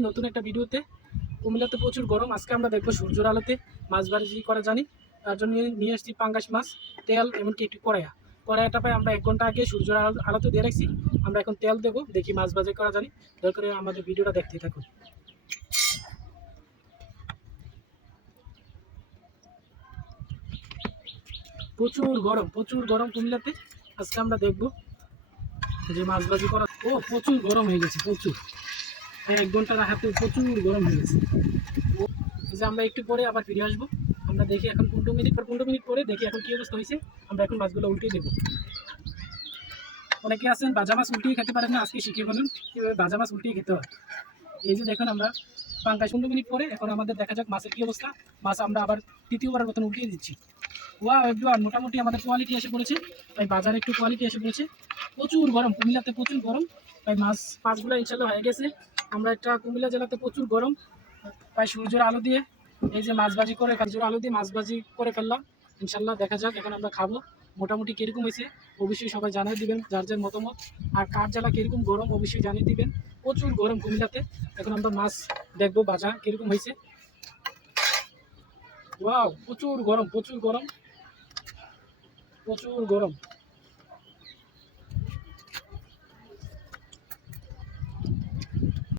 নতুন একটা ভিডিওতে? কুমিল্লাতে প্রচুর গরম, আজকে আমরা দেখব সূর্যের আলোতে মাছ বাজি করা জানি? তার জন্য নিয়ে- এসেছি পাঙ্গাস মাছ, তেল এমনকি একটু কড়াইয়া। কড়াইটা পাই আমরা এক ঘণ্টা আগে সূর্যের আলোতে দিয়ে রাখছি, আমরা এখন তেল দেবো, দেখি মাছ বাজি করা জানি। দয়া করে আমাদের ভিডিওটা দেখতে থাকুন। প্রচুর গরম প্রচুর গরম কুমিল্লাতে। আজকে আমরা দেখব যে মাছ বাজি করা ও, প্রচুর গরম হয়ে গেছে, প্রচুর। এক ঘণ্টার হাতে প্রচুর গরম হয়ে গেছে। যে আমরা একটু পরে আবার ফিরে আসব। আমরা দেখি এখন পনেরো মিনিট পর, পনেরো মিনিট পরে দেখি এখন কি অবস্থা হয়েছে। আমরা এখন মাছগুলো উল্টে দেবো। অনেকে আছেন বাজা মাছ উল্টিয়ে খেতে পারেন না, আজকে শিখে বলুন কীভাবে বাজা মাছ উল্টিয়ে খেতে হয়। এই যে দেখুন আমরা পাঙ্কাশ পনেরো মিনিট পরে এখন আমাদের দেখা যাক মাছের কি অবস্থা। মাছ আমরা আবার তৃতীয়বারের মতন উল্টিয়ে দিচ্ছি। ওয়া এভরিওয়ান মোটামুটি আমাদের কোয়ালিটি এসে পড়েছে। তাই বাজারে একটু কোয়ালিটি এসে পড়েছে। প্রচুর গরম, কুমিল্লাতে প্রচুর গরম। তাই মাছ, মাছগুলো ইনশাল্লাহ হয়ে গেছে। আমরা একটা কুমিল্লা জেলাতে প্রচুর গরম তাই সূর্যের আলো দিয়ে, এই যে মাছবাজি করে সূর্যের আলো দিয়ে মাছবাজি করে ফেললাম। ইনশাল্লাহ দেখা যাক, এখন আমরা খাব। মোটামুটি কীরকম হয়েছে, অবশ্যই সবাই জানিয়ে দিবেন, যার যার মতামত। আর কার জেলা কীরকম গরম, অবশ্যই জানিয়ে দিবেন। প্রচুর গরম কুমিল্লাতে। এখন আমরা মাছ দেখব বাজা কীরকম হয়েছে। ওয়াও, প্রচুর গরম প্রচুর গরম। প্রচুর গরম।